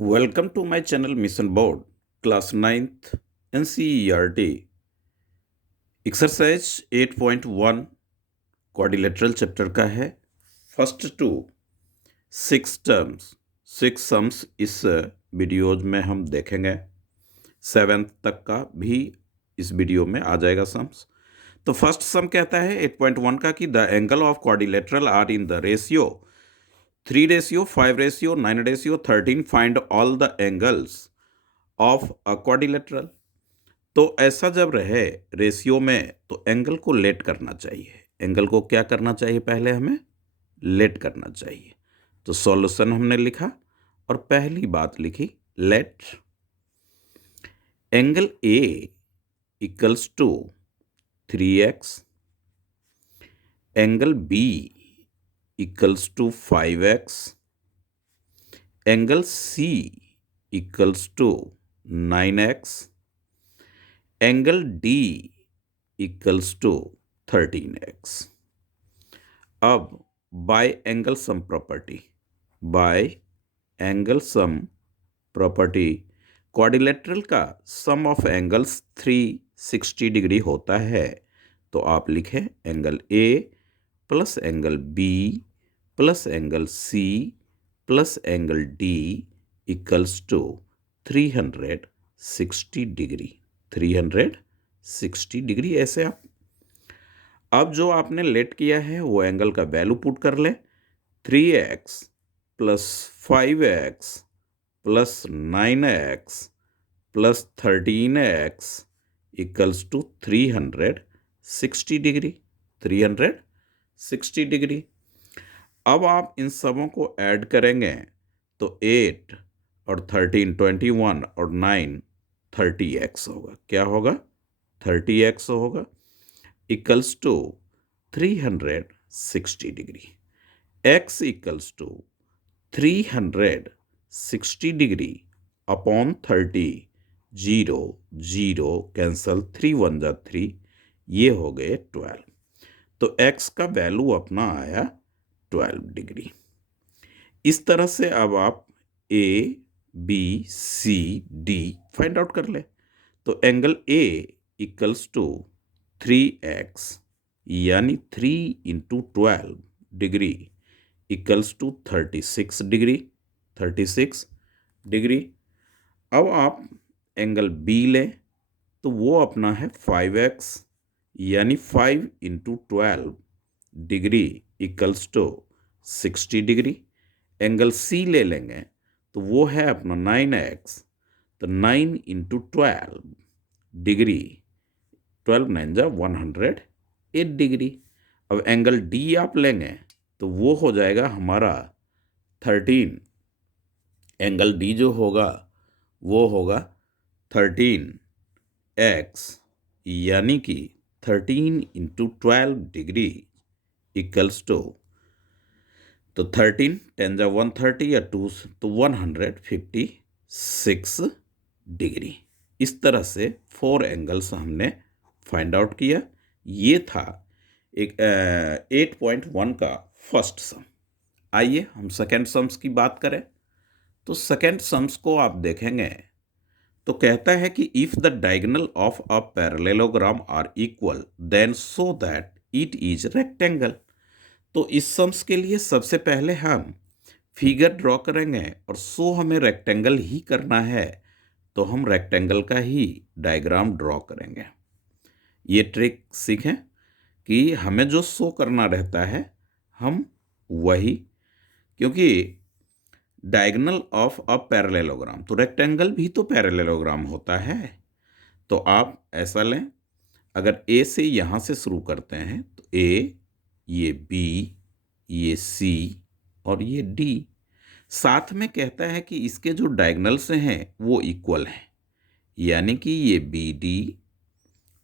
Welcome to my channel Mission Board, Class 9th NCERT, Exercise 8.1 Quadrilateral chapter का है। First to 6 sums इस videos में हम देखेंगे। 7th तक का भी इस वीडियो में आ जाएगा सम्स। तो फर्स्ट सम कहता है 8.1 का कि the angle of quadrilateral are in the ratio 3:5, 9:13, 13 find all the angles of a quadrilateral. तो ऐसा जब रहे रेशियो में तो एंगल को लेट करना चाहिए। एंगल को क्या करना चाहिए? पहले हमें लेट करना चाहिए। तो सॉल्यूशन हमने लिखा और पहली बात लिखी let angle A equals to 3x, angle B equals to 5x, angle C equals to 9x, angle D equals to 13x। अब by angle sum property quadrilateral का सम ऑफ एंगल्स 360 डिग्री होता है। तो आप लिखें angle A plus angle B plus angle C plus angle D equals to 360 degree. 360 degree ऐसे आप अब जो आपने लेट किया है वो एंगल का वैल्यू पुट कर ले। 3x plus 5x plus 9x plus 13x equals to 360 degree. 360 degree. अब आप इन सबों को ऐड करेंगे तो 8 और 13 21 और 9 30x होगा। क्या होगा? 30x होगा equals to 360 degree. x equals to 360 degree upon 30, 0 0 cancel, 3 1 जा 3, ये हो गए 12। तो x का वैल्यू अपना आया 12 डिग्री। इस तरह से अब आप a b c d find out कर ले। तो angle a equals to 3x यानी 3 × 12 degree equals to 36 degree. 36 degree. अब आप एंगल B लें तो वो अपना है 5x यानी 5 × 12 degree equals to 60 degree. Angle C ले लेंगे तो वो है अपना 9x, तो 9 × 12 डिग्री, 12 9 जा 108 डिग्री। अब एंगल D आप लेंगे तो वो हो जाएगा हमारा 13। एंगल D जो होगा वो होगा 13x यानी कि 13 × 12 डिग्री इक्वल्स टू, तो 13 10 जा 130 या 2 तो 156 डिग्री। इस तरह से 4 एंगल्स हमने फाइंड आउट किया। ये था एक 8.1 का फर्स्ट सम। आइए हम सेकेंड सम्स की बात करें। तो सेकेंड सम्स को आप देखेंगे तो कहता है कि if the diagonal of a parallelogram are equal then so that it is rectangle. तो इस सम्स के लिए सबसे पहले हम फिगर ड्रॉ करेंगे और सो हमें रेक्टेंगल ही करना है तो हम रेक्टेंगल का ही डायग्राम ड्रॉ करेंगे। ये ट्रिक सीखें कि हमें जो शो करना रहता है हम वही, क्योंकि डायगोनल ऑफ अ पैरेललोग्राम, तो रेक्टेंगल भी तो पैरेललोग्राम होता है। तो आप ऐसा लें, अगर ए से यहाँ से शुरू करते हैं तो ए, ये बी, ये सी और ये डी। साथ में कहता है कि इसके जो डायगोनल्स हैं वो इक्वल हैं, यानी कि ये बी डी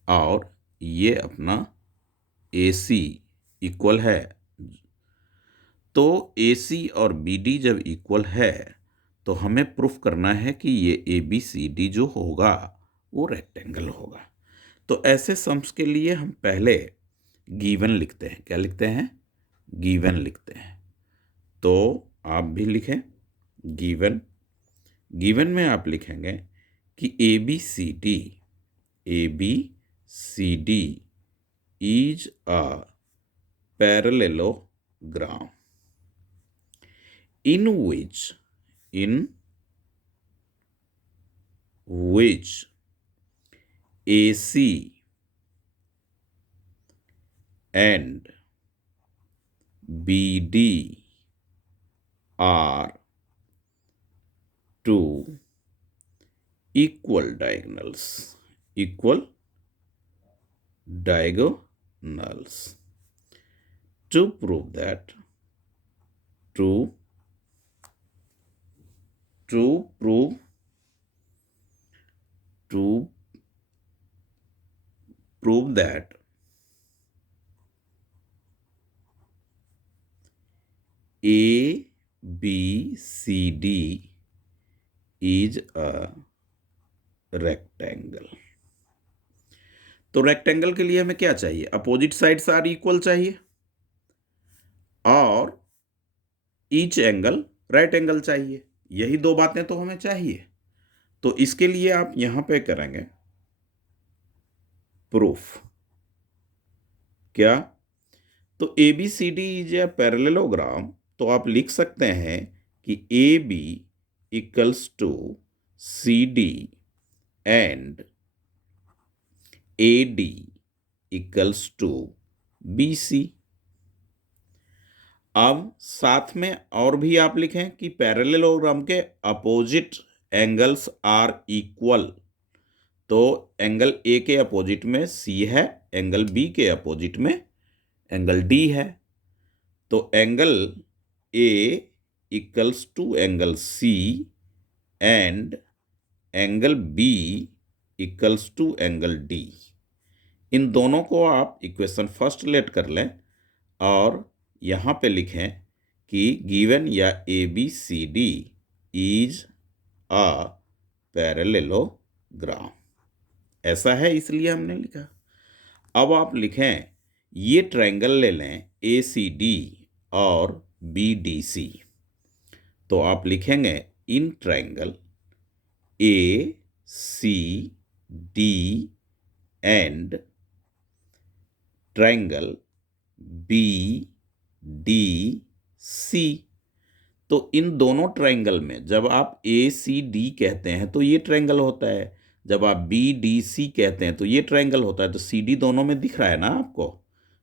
और ये अपना ए सी इक्वल है। तो ए सी और बी डी जब इक्वल है तो हमें प्रूफ करना है कि ये ए बी सी डी जो होगा वो रेक्टेंगल होगा। तो ऐसे सम्स के लिए हम पहले गिवन लिखते हैं। क्या लिखते हैं? गिवन लिखते हैं। तो आप भी लिखें गिवन। गिवन में आप लिखेंगे कि A B C D is a parallelogram in which AC and BD are two equal diagonals. To prove that, prove that ABCD is a rectangle. तो रेक्टेंगल के लिए हमें क्या चाहिए? अपोजिट साइड्स आर इक्वल चाहिए और ईच एंगल राइट एंगल चाहिए। यही दो बातें तो हमें चाहिए। तो इसके लिए आप यहां पे करेंगे प्रूफ। क्या? तो A B C D is a parallelogram, तो आप लिख सकते हैं कि A B equals to C D and A D equals to B C. अब साथ में और भी आप लिखें कि पैरेललोग्राम के अपोजिट एंगल्स आर इक्वल। तो एंगल ए के अपोजिट में सी है, एंगल बी के अपोजिट में एंगल डी है। तो angle A equals to angle C and angle B equals to angle D. इन दोनों को आप इक्वेशन फर्स्ट लेट कर लें और यहाँ पे लिखें कि गिवन या A B C D is a parallelogram. ऐसा है इसलिए हमने लिखा। अब आप लिखें ये ट्रायंगल ले लें ए सी डी और बी डी सी। तो आप लिखेंगे in triangle A C D and triangle B D C. तो इन दोनों ट्रायंगल में जब आप ए सी डी कहते हैं तो ये ट्रायंगल होता है, जब आप बी डी सी कहते हैं तो ये ट्रायंगल होता है। तो सी डी दोनों में दिख रहा है ना आपको,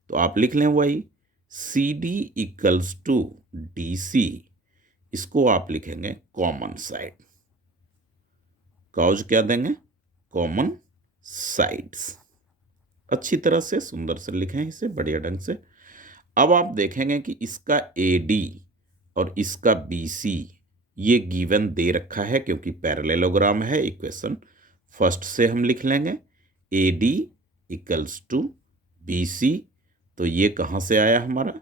तो आप लिख लें वही C D equals to D C. इसको आप लिखेंगे कॉमन साइड। कॉज क्या देंगे? Common sides. अच्छी तरह से सुंदर से लिखें इसे बढ़िया ढंग से। अब आप देखेंगे कि इसका ए डी और इसका बी सी ये गिवन दे रखा है क्योंकि पैरेललोग्राम है। इक्वेशन फर्स्ट से हम लिख लेंगे A D equals to B C. तो ये कहाँ से आया हमारा?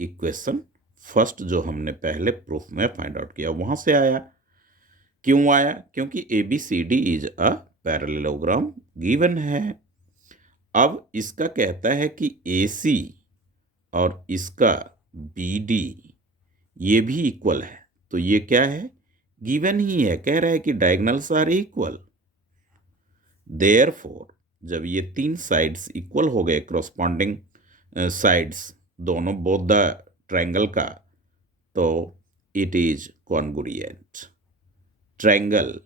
इक्वेशन फर्स्ट जो हमने पहले प्रूफ में फाइंड आउट किया वहाँ से आया। क्यों आया? क्योंकि A B C D is a parallelogram given है। अब इसका कहता है कि ए सी और इसका बी डी ये भी इक्वल है। तो ये क्या है? गिवन ही है। कह रहा है कि डायगोनल्स आर इक्वल। देयरफॉर जब ये तीन साइड्स इक्वल हो गए, क्रॉसपॉन्डिंग साइड्स दोनों बोथ द ट्रायंगल का, तो it is congruent. Triangle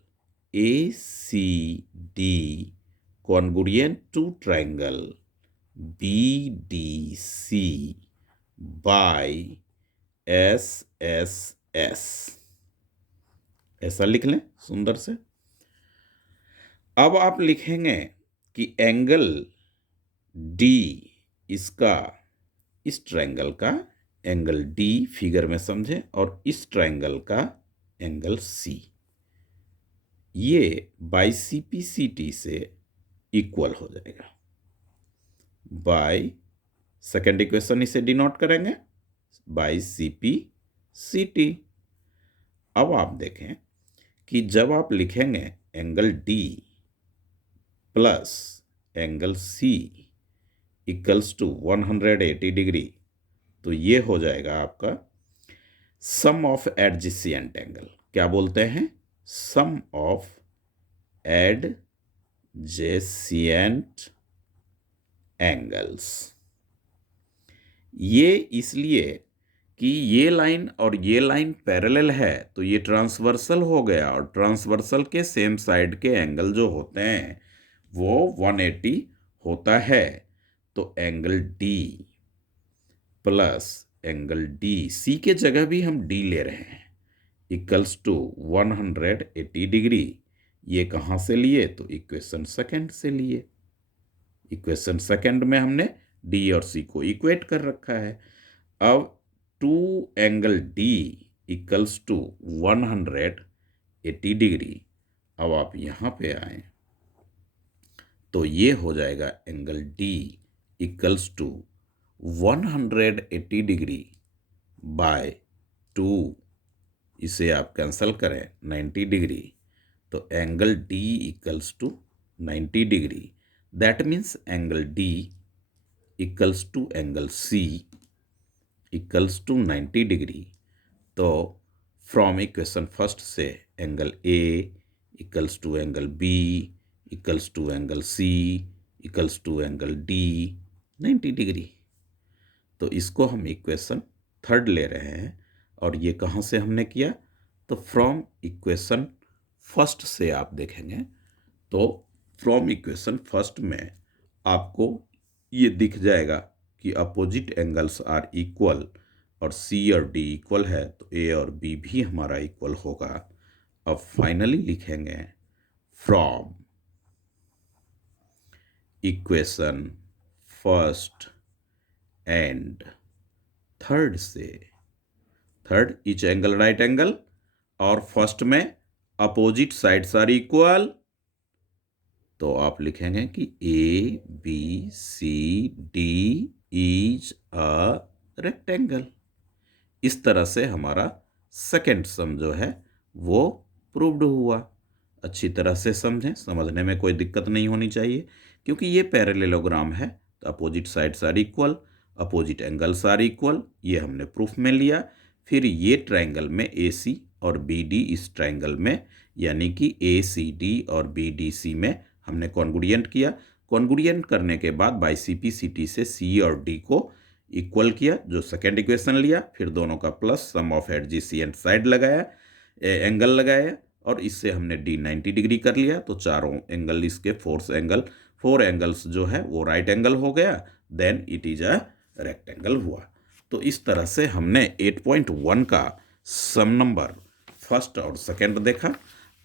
A C D congruent to triangle B D C by S S S. ऐसा लिख लें सुंदर से। अब आप लिखेंगे कि एंगल डी इसका इस ट्रायंगल का एंगल डी फिगर में समझें और इस ट्रायंगल का एंगल सी ये by C P C T से इक्वल हो जाएगा। बाय सेकेंड इक्वेशन इसे डिनोट करेंगे by C P C T. अब आप देखें कि जब आप लिखेंगे angle D plus angle C equals to 180 degree, तो ये हो जाएगा आपका सम ऑफ एडजेसेंट एंगल। क्या बोलते हैं? सम ऑफ एडजेसेंट एंगल्स। ये इसलिए कि ये लाइन और ये लाइन पैरेलल है तो ये ट्रांसवर्सल हो गया, और ट्रांसवर्सल के सेम साइड के एंगल जो होते हैं वो 180 होता है। तो angle D plus angle D, C के जगह भी हम डी ले रहे हैं, इक्वल्स टू 180 डिग्री। ये कहाँ से लिए? तो इक्वेशन सेकंड से लिए। इक्वेशन सेकंड में हमने डी और सी को इक्वेट कर रखा है। अब two angle D equals to 180 degree. अब आप यहाँ पे आए तो ये हो जाएगा angle D equals to 180 degree by 2, इसे आप कैंसल करें 90 डिग्री, तो angle D equals to 90 degree. That means angle D equals to angle C equals to 90 degree. तो फ्रॉम इक्वेशन फर्स्ट से angle A equals to angle B equals to angle C equals to angle D 90 degree. तो इसको हम equation third ले रहे हैं, और ये कहाँ से हमने किया? तो फ्रॉम इक्वेशन फर्स्ट से आप देखेंगे तो फ्रॉम इक्वेशन फर्स्ट में आपको ये दिख जाएगा कि अपोजिट एंगल्स आर इक्वल, और सी और डी इक्वल है तो ए और बी भी हमारा इक्वल होगा। अब फाइनली लिखेंगे from equation first and third से, third each angle right angle, और फर्स्ट में अपोजिट साइड्स आर इक्वल, तो आप लिखेंगे कि A B C D is a rectangle. इस तरह से हमारा सेकंड सम जो है वो प्रूव्ड हुआ। अच्छी तरह से समझें, समझने में कोई दिक्कत नहीं होनी चाहिए, क्योंकि ये पैरेललोग्राम है तो opposite sides are equal, opposite angles are equal, ये हमने प्रूफ में लिया। फिर ये ट्रायंगल में ए सी और बी डी, इस ट्रायंगल में यानी कि ए सी डी और बी डी सी में हमने कॉन्ग्रुएंट किया। कॉन्ग्रुएंट करने के बाद by C P C T से सी और डी को इक्वल किया, जो सेकेंड इक्वेशन लिया, फिर दोनों का plus sum of adjacent side लगाया, एंगल लगाया, और इससे हमने डी 90 डिग्री कर लिया। तो चारों एंगल इसके फोर एंगल्स जो है वो राइट एंगल हो गया, then it is a rectangle हुआ। तो इस तरह से हमने 8.1 का सम नंबर फर्स्ट और सेकेंड देखा।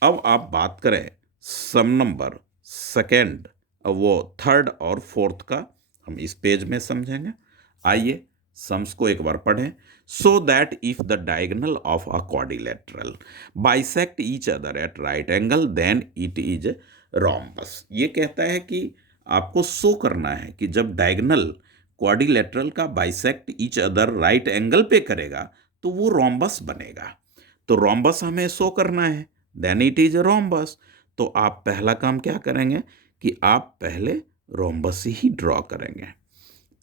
अब आप बात करें सम नंबर सेकेंड, वो थर्ड और फोर्थ का हम इस पेज में समझेंगे। आइए सम्स को एक बार पढ़ें। So that if the diagonal of a quadrilateral bisect each other at right angle then it is rhombus. ये कहता है कि आपको शो करना है कि जब डायगोनल क्वाड्रिलेटरल का bisect each other right angle पे करेगा तो वो रोम्बस बनेगा। तो रोम्बस हमें शो करना है, देन इट इज रोम्बस। तो आप पहला काम क्या करेंगे कि आप पहले रोम्बस ही ड्रॉ करेंगे।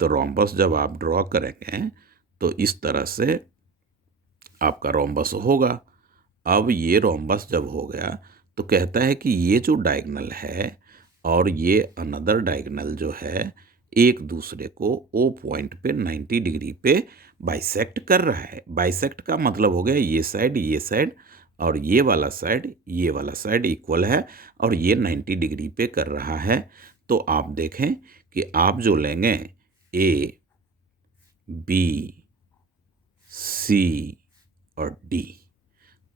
तो रोम्बस जब आप ड्रॉ करेंगे तो इस तरह से आपका रोम्बस होगा। अब ये रोम्बस जब हो गया तो कहता है कि ये जो डायगोनल है और ये अनदर डायगोनल जो है एक दूसरे को ओ पॉइंट पे 90 डिग्री पे बाइसेक्ट कर रहा है। बाइसेक्ट का मतलब हो गया ये साइड और ये वाला साइड इक्वल है, और ये 90 डिग्री पे कर रहा है। तो आप देखें कि आप जो लेंगे ए बी सी और डी,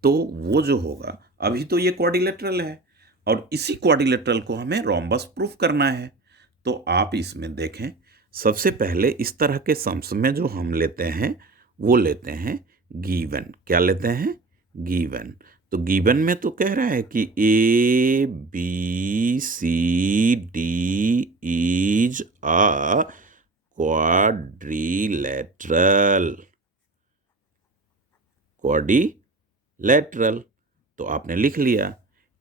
तो वो जो होगा, अभी तो ये क्वाड्रिलेटरल है और इसी क्वाड्रिलेटरल को हमें रोम्बस प्रूफ करना है। तो आप इसमें देखें, सबसे पहले इस तरह के सम्स में जो हम लेते हैं वो लेते हैं गिवन। क्या लेते हैं? गिवन। तो गिवन में तो कह रहा है कि A B C D is a quadrilateral. तो आपने लिख लिया।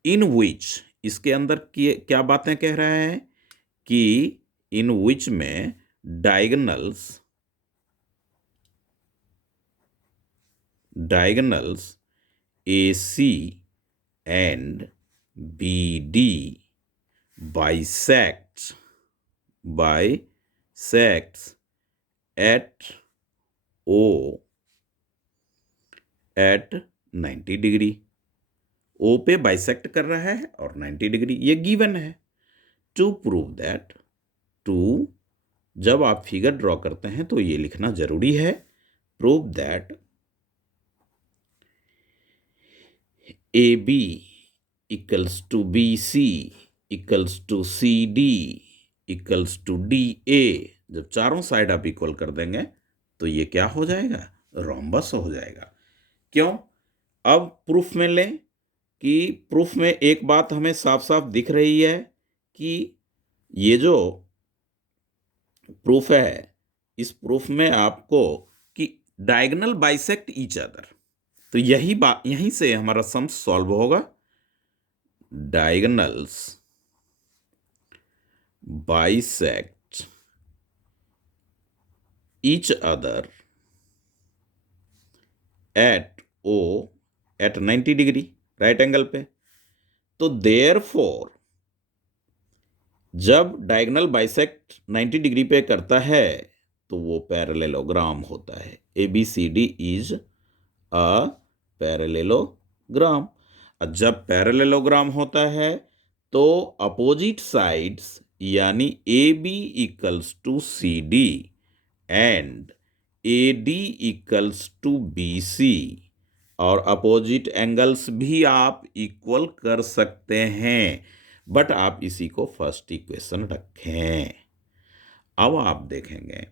इन विच, इसके अंदर क्या बातें कह रहा है कि इन विच में diagonals A C and BD bisects at O at 90 degree. O पे बाइसेक्ट कर रहा है और 90 डिग्री, ये गिवन है। टू प्रूव दैट, जब आप फिगर ड्रॉ करते हैं तो ये लिखना जरूरी है, prove that AB equals to BC equals to CD equals to DA। जब चारों साइड आप इक्वल कर देंगे तो ये क्या हो जाएगा, रोम्बस हो जाएगा। क्यों? अब प्रूफ में लें कि प्रूफ में एक बात हमें साफ साफ दिख रही है कि ये जो प्रूफ है, इस प्रूफ में आपको कि डायगोनल बाइसेक्ट ईच अदर, तो यही बात, यहीं से हमारा सम सॉल्व होगा। Diagonals bisect each other at O at 90 degree, right angle पे। तो देयरफॉर जब डायगोनल बाइसेक्ट 90 डिग्री पे करता है तो वो पैरेललोग्राम होता है। ABCD is a parallelogram. जब पैरेललोग्राम होता है तो अपोजिट साइड्स यानी AB equals to CD and AD equals to BC, और अपोजिट एंगल्स भी आप इक्वल कर सकते हैं, बट आप इसी को फर्स्ट इक्वेशन रखें। अब आप देखेंगे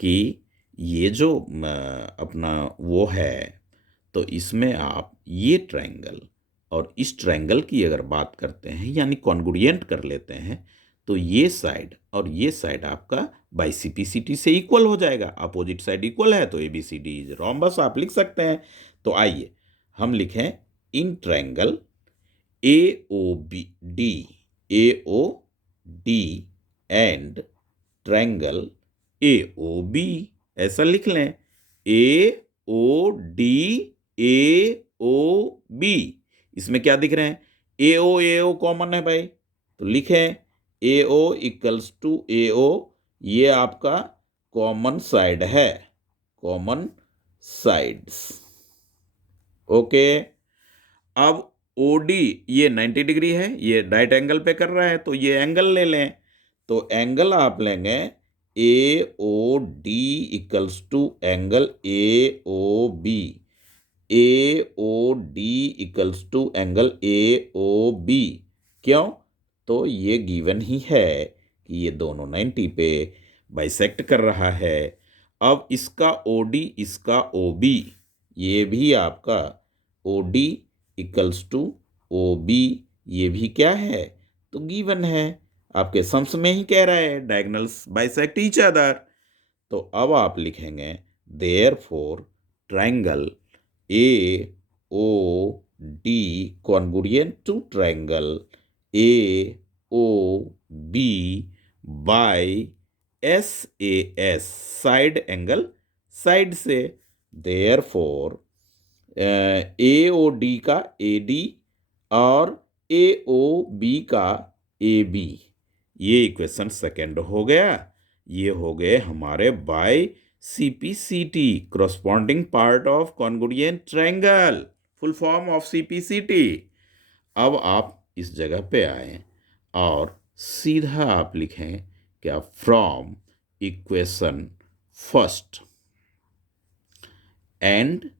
कि ये जो अपना वो है, तो इसमें आप ये ट्रायंगल और इस ट्रायंगल की अगर बात करते हैं यानी कॉन्ग्रुएंट कर लेते हैं, तो ये साइड और ये साइड आपका बाई CPCT से इक्वल हो जाएगा। अपोजिट साइड इक्वल है तो ABCD इज रोम्बस आप लिख सकते हैं। तो आइए हम लिखें in triangle AOD and triangle AOB, ऐसा लिख लें AOD AOB। इसमें क्या दिख रहे हैं, AO कॉमन है भाई, तो लिखें AO इक्वल्स टू AO, ये आपका कॉमन साइड है, कॉमन साइड्स। ओके, अब OD ये 90 डिग्री है, ये राइट एंगल पे कर रहा है, तो ये एंगल ले लें। तो एंगल आप लेंगे AOD equals to angle AOB, AOD equals to angle AOB। क्यों? तो ये गिवन ही है कि ये दोनों 90 पे बाइसेक्ट कर रहा है। अब इसका OD इसका OB, ये भी आपका OD इक्वल्स टू OB, ये भी क्या है, तो गिवन है, आपके सम्स में ही कह रहा है डायगोनल्स बाइसेक्ट ईच अदर। तो अब आप लिखेंगे therefore triangle AOD congruent to triangle AOB by SAS, side angle side से। देयरफॉर AOD का AD और AOB का AB, ये इक्वेशन सेकेंड हो गया। ये हो गए हमारे by CPCT, corresponding part of congruent triangle, full form of CPCT। अब आप इस जगह पे आए और सीधा आप लिखें क्या, from equation first and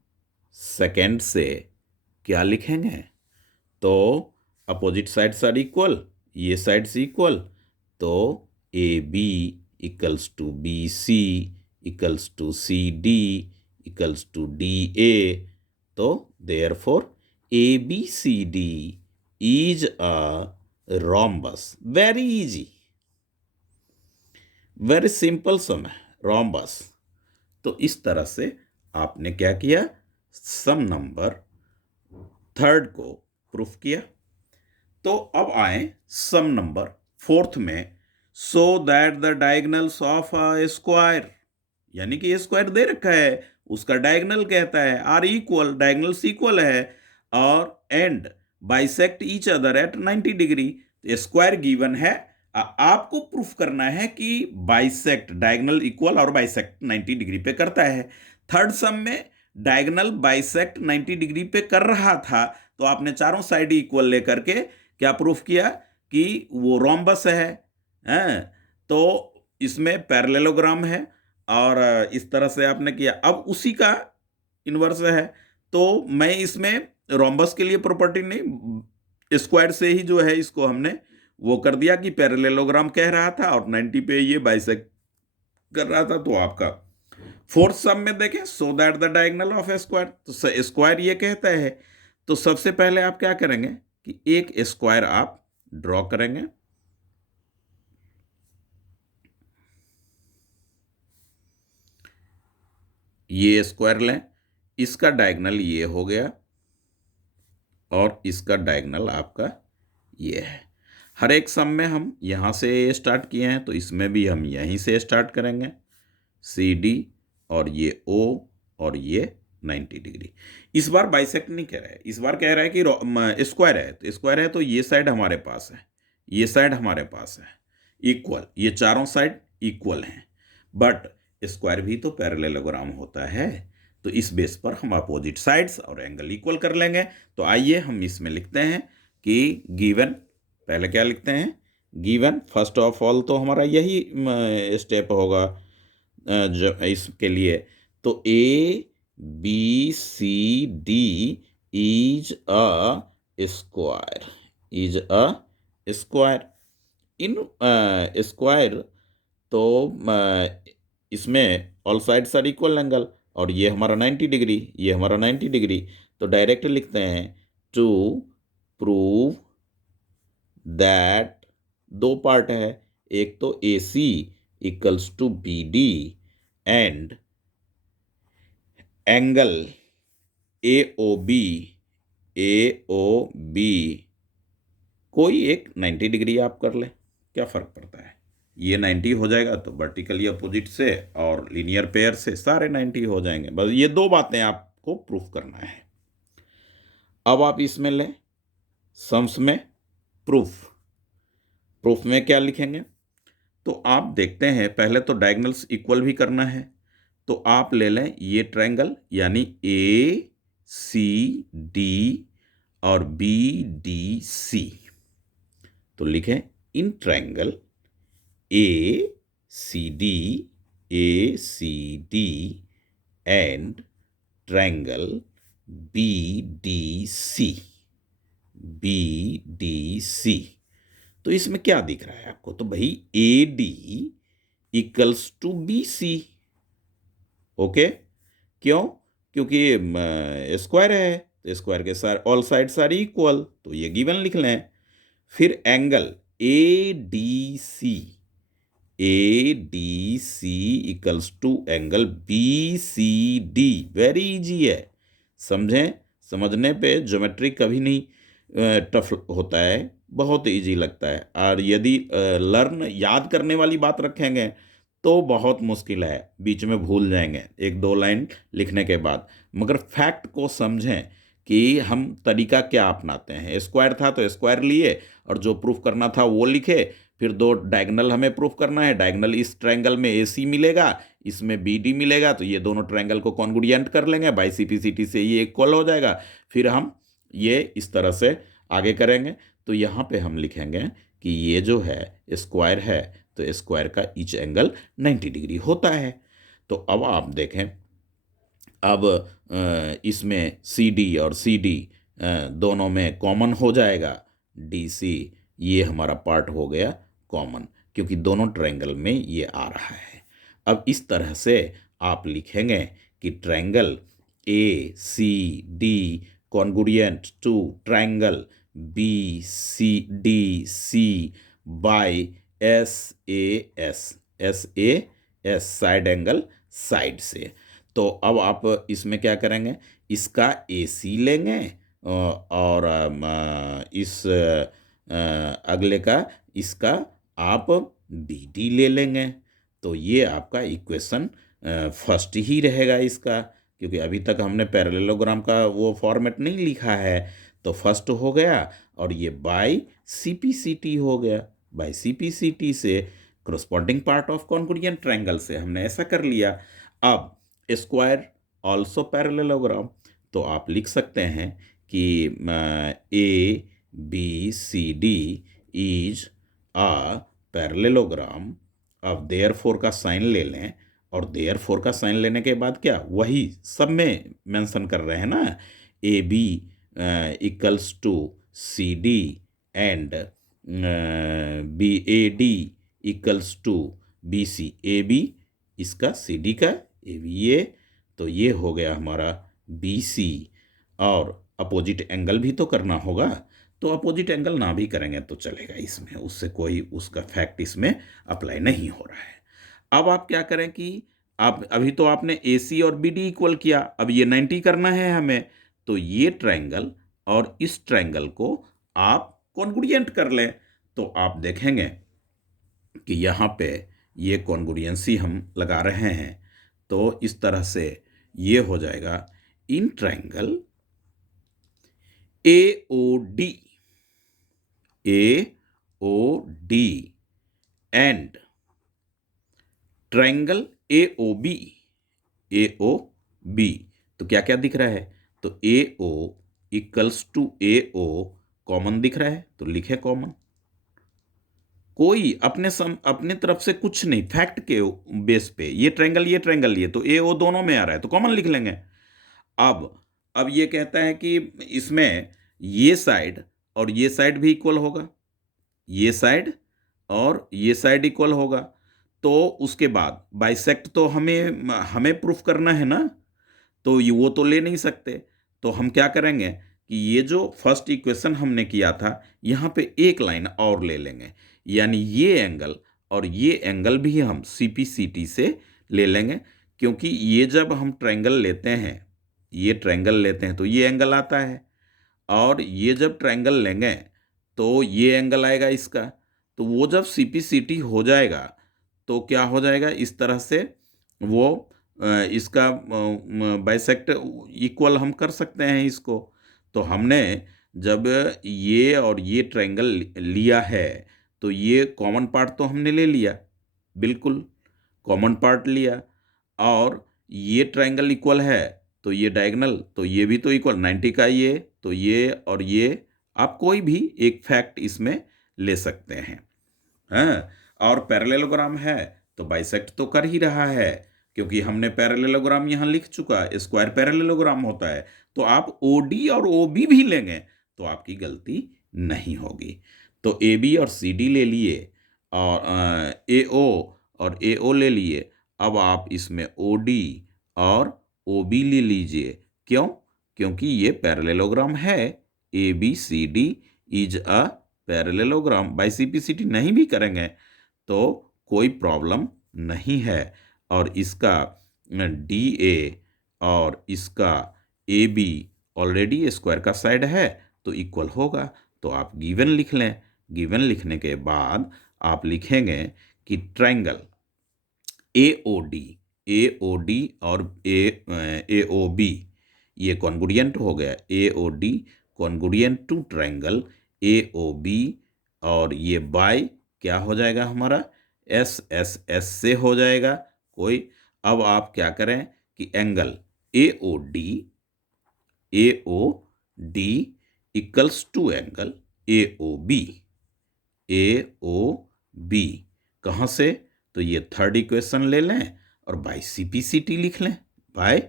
second से क्या लिखेंगे, तो अपोजिट साइड्स आर इक्वल, ये साइड्स इक्वल, तो AB equals to BC equals to CD equals to DA। तो therefore ABCD is a rhombus. Very easy, very simple sum है rhombus. तो इस तरह से आपने क्या किया, सम नंबर थर्ड को प्रूफ किया। तो अब आए सम नंबर फोर्थ में, so that the diagonals of a square, यानी कि ये स्क्वायर दे रखा है, उसका डायगोनल कहता है आर इक्वल, डायगोनल्स इक्वल है, और and bisect each other eight 90 degree. तो स्क्वायर गिवन है, आपको प्रूफ करना है कि बाइसेक्ट डायगोनल इक्वल और बाइसेक्ट 90 डिग्री पे करता है। थर्ड सम में डायगोनल बाइसेक्ट 90 डिग्री पे कर रहा था, तो आपने चारों साइड इक्वल लेकर के क्या प्रूफ किया कि वो रोम्बस है, हैं? तो इसमें पैरेललोग्राम है और इस तरह से आपने किया। अब उसी का इन्वर्स है, तो मैं इसमें रोम्बस के लिए प्रॉपर्टी नहीं, स्क्वायर से ही जो है इसको हमने वो कर दिया कि पैरेललोग्राम कह रहा था और 90 पे ये बाइसेक्ट कर रहा था। तो आपका फोर्थ सम में देखें, सो that the diagonal of A square, तो स्क्वायर ये कहता है। तो सबसे पहले आप क्या करेंगे कि एक स्क्वायर आप ड्रॉ करेंगे। ये स्क्वायर लें, इसका डायगोनल ये हो गया और इसका डायगोनल आपका ये है। हर एक सम में हम यहां से स्टार्ट किए हैं, तो इसमें भी हम यहीं से स्टार्ट करेंगे, सी डी और ये ओ और ये 90 डिग्री। इस बार बाइसेक्ट नहीं कह रहा है, इस बार कह रहा है कि स्क्वायर है। तो स्क्वायर है तो ये साइड हमारे पास है, ये साइड हमारे पास है, इक्वल, ये चारों साइड इक्वल हैं। बट स्क्वायर भी तो पैरेललोग्राम होता है, तो इस बेस पर हम अपोजिट साइड्स और एंगल इक्वल कर लेंगे। तो आइए हम इसमें लिखते हैं कि गिवन, पहले क्या लिखते हैं, गिवन फर्स्ट ऑफ ऑल तो हमारा यही स्टेप होगा जो इसके लिए। तो A B C D is a square, is a square. In square तो इसमें all sides are equal angle, और ये हमारा 90 डिग्री, ये हमारा 90 डिग्री। तो डायरेक्ट लिखते हैं टू प्रूव दैट, दो पार्ट है, एक तो A C equals to B D and angle A O B, A O B कोई एक 90 डिग्री आप कर ले, क्या फर्क पड़ता है। ये 90 हो जाएगा तो वर्टिकली अपोजिट से और लीनियर पेयर से सारे 90 हो जाएंगे। बस ये दो बातें आपको प्रूफ करना है। अब आप इसमें लें सम्स में प्रूफ, प्रूफ में क्या लिखेंगे, तो आप देखते हैं पहले तो डायगोनल्स इक्वल भी करना है। तो आप ले लें ये ट्रायंगल, यानी ए सी डी और बी डी सी। तो लिखें in triangle A C D and triangle B D C. तो इसमें क्या दिख रहा है आपको, तो भाई A D equals to B C. Okay, क्यों, क्योंकि स्क्वायर है, तो स्क्वायर के सारे ऑल साइड्स आर इक्वल, तो ये गिवन लिख लें। फिर angle A D C equals to angle B C D. Very easy है, समझें, समझने पे ज्योमेट्री कभी नहीं टफ होता है, बहुत इजी लगता है। और यदि लर्न याद करने वाली बात रखेंगे तो बहुत मुश्किल है, बीच में भूल जाएंगे एक दो लाइन लिखने के बाद। मगर फैक्ट को समझें कि हम तरीका क्या अपनाते हैं। स्क्वायर था तो स्क्वायर लिए और जो प्रूफ करना था वो लिखे। फिर दो डायगोनल हमें प्रूफ करना है, डायगोनल इस ट्रायंगल में ए सी मिलेगा, इसमें बी डी मिलेगा, तो ये दोनों ट्रायंगल को कॉन्ग्रुएंट कर लेंगे, बाई सिपिसिटी से ये इक्वल हो जाएगा। फिर हम ये इस तरह से आगे करेंगे। तो यहाँ पे हम लिखेंगे कि ये जो है स्क्वायर है, तो स्क्वायर का ईच एंगल 90 डिग्री होता है। तो अब आप देखें, अब इसमें सी डी और सी डी दोनों में कॉमन हो जाएगा, डी सी ये हमारा पार्ट हो गया कॉमन, क्योंकि दोनों ट्रायंगल में ये आ रहा है। अब इस तरह से आप लिखेंगे कि triangle A C D congruent to triangle B C D C by S A S side angle side से। तो अब आप इसमें क्या करेंगे, इसका ए सी लेंगे और इस अगले का, इसका आप बी डी ले लेंगे। तो ये आपका इक्वेशन फर्स्ट ही रहेगा इसका, क्योंकि अभी तक हमने पैरेललोग्राम का वो फॉर्मेट नहीं लिखा है। तो फर्स्ट हो गया और ये बाय CPCT हो गया। बाय CPCT से corresponding part of congruent triangle से हमने ऐसा कर लिया। अब स्क्वायर ऑल्सो पैरेललोग्राम, तो आप लिख सकते हैं कि ABCD इज अ पैरेललोग्राम। अब देयरफॉर का साइन ले लें, और देयरफॉर का साइन लेने के बाद क्या, वही सब में मेंशन कर रहे हैं ना, AB equals to CD and BAD equals to BC। AB इसका, CD का, AB ये, तो ये हो गया हमारा BC। और अपोजिट एंगल भी तो करना होगा, तो अपोजिट एंगल ना भी करेंगे तो चलेगा, इसमें उससे कोई उसका फैक्ट इसमें अप्लाई नहीं हो रहा है। अब आप क्या करें कि आप अभी तो आपने AC और BD इक्वल किया, अब ये 90 करना है हमें, तो ये ट्रायंगल और इस ट्रायंगल को आप कॉन्ग्रुएंट कर लें। तो आप देखेंगे कि यहाँ पे ये कॉन्ग्रुएंसी हम लगा रहे हैं, तो इस तरह से ये हो जाएगा in triangle AOD and triangle AOB। तो क्या क्या दिख रहा है, तो AO equals to AO common दिख रहा है, तो लिखे कॉमन। कोई अपने तरफ से कुछ नहीं, फैक्ट के बेस पे ये ट्रायंगल ये तो AO दोनों में आ रहा है, तो कॉमन लिख लेंगे। अब ये कहता है कि इसमें ये साइड और ये साइड भी इक्वल होगा, ये साइड और ये साइड इक्वल होगा, तो उसके बाद बाइसेक्ट तो हमें प्रूफ करना है ना, तो ये वो तो ले नहीं सकते। तो हम क्या करेंगे कि ये जो फर्स्ट इक्वेशन हमने किया था, यहाँ पे एक लाइन और ले लेंगे, यानी ये एंगल और ये एंगल भी हम CPCT से ले लेंगे, क्योंकि ये जब हम ट्रायंगल लेते हैं, ये ट्रायंगल लेते हैं तो ये एंगल आता है, और ये जब ट्रायंगल लेंगे तो ये एंगल आएगा इसका, तो वो जब CPCT हो जाएगा तो क्या हो जाएगा, इस तरह से वो इसका बाइसेक्ट इक्वल हम कर सकते हैं इसको। तो हमने जब ये और ये ट्रायंगल लिया है, तो ये कॉमन पार्ट तो हमने ले लिया, बिल्कुल कॉमन पार्ट लिया, और ये ट्रायंगल इक्वल है तो ये डायगोनल, तो ये भी तो इक्वल 90 का ये, तो ये और ये आप कोई भी एक फैक्ट इसमें ले सकते हैं। हाँ, और पैरेललोग्राम है तो बाइसेक्ट तो कर ही रहा है, क्योंकि हमने पैरेललोग्राम यहाँ लिख चुका, स्क्वायर पैरेललोग्राम होता है, तो आप OD और OB भी लेंगे तो आपकी गलती नहीं होगी। तो AB और CD ले लिए, और AO और AO ले लिए, अब आप इसमें OD और OB ले लीजिए। क्यों? क्योंकि ये पैरेललोग्राम है, ABCD is a parallelogram. By CPCT नहीं भी करेंगे तो कोई प्रॉब्लम नहीं है, और इसका DA और इसका AB ऑलरेडी स्क्वायर का साइड है तो इक्वल होगा, तो आप गिवन लिख लें। गिवन लिखने के बाद आप लिखेंगे कि ट्रायंगल AOD और AOB ये कॉन्ग्रुएंट हो गया, AOD congruent to triangle AOB, और ये बाय क्या हो जाएगा हमारा, SSS से हो जाएगा कोई। अब आप क्या करें कि angle AOD equals to angle AOB कहाँ से, तो ये थर्ड इक्वेशन ले लें और बाय CPCT लिख लें, बाय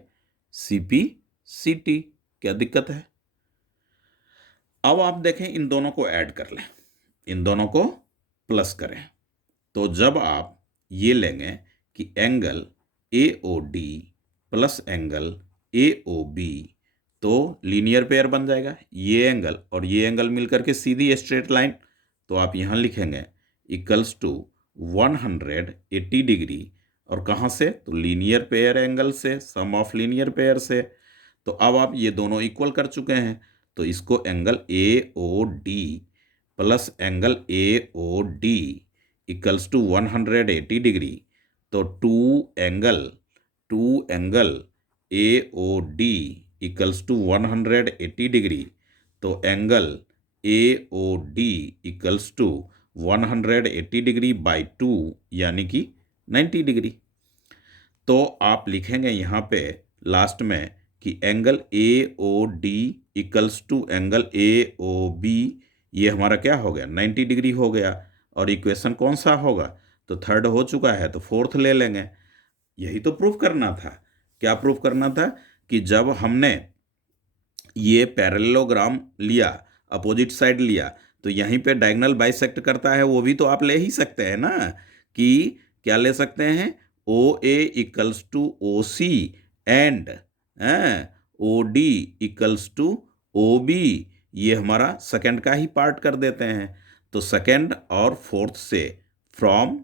CPCT, क्या दिक्कत है। अब आप देखें, इन दोनों को ऐड कर लें, इन दोनों को प्लस करें, तो जब आप ये लेंगे कि angle AOD plus angle AOB, तो लीनियर पेयर बन जाएगा, ये एंगल और ये एंगल मिलकर के सीधी स्ट्रेट लाइन, तो आप यहाँ लिखेंगे इक्वल्स टू 180 डिग्री, और कहाँ से, तो लीनियर पेयर एंगल से, सम ऑफ लीनियर पेयर से। तो अब आप ये दोनों इक्वल कर चुके हैं, तो इसको angle AOD plus angle AOD equals to 180 degree, तो two angle AOD equals to 180 degree, तो angle AOD equals to 180 degree by 2 यानी कि 90 डिग्री। तो आप लिखेंगे यहाँ पे लास्ट में कि angle AOD equals to angle AOB, ये हमारा क्या हो गया 90 डिग्री हो गया। और इक्वेशन कौन सा होगा, तो थर्ड हो चुका है तो फोर्थ ले लेंगे। यही तो प्रूफ करना था। क्या प्रूफ करना था कि जब हमने ये पैरेललोग्राम लिया, अपोजिट साइड लिया, तो यहीं पे डायगोनल बाइसेक्ट करता है, वो भी तो आप ले ही सकते हैं ना। कि क्या ले सकते हैं, OA equals to OC and OD equals to OB, ये हमारा सेकंड का ही पार्ट कर देते हैं। तो सेकंड और फोर्थ से फ्रॉम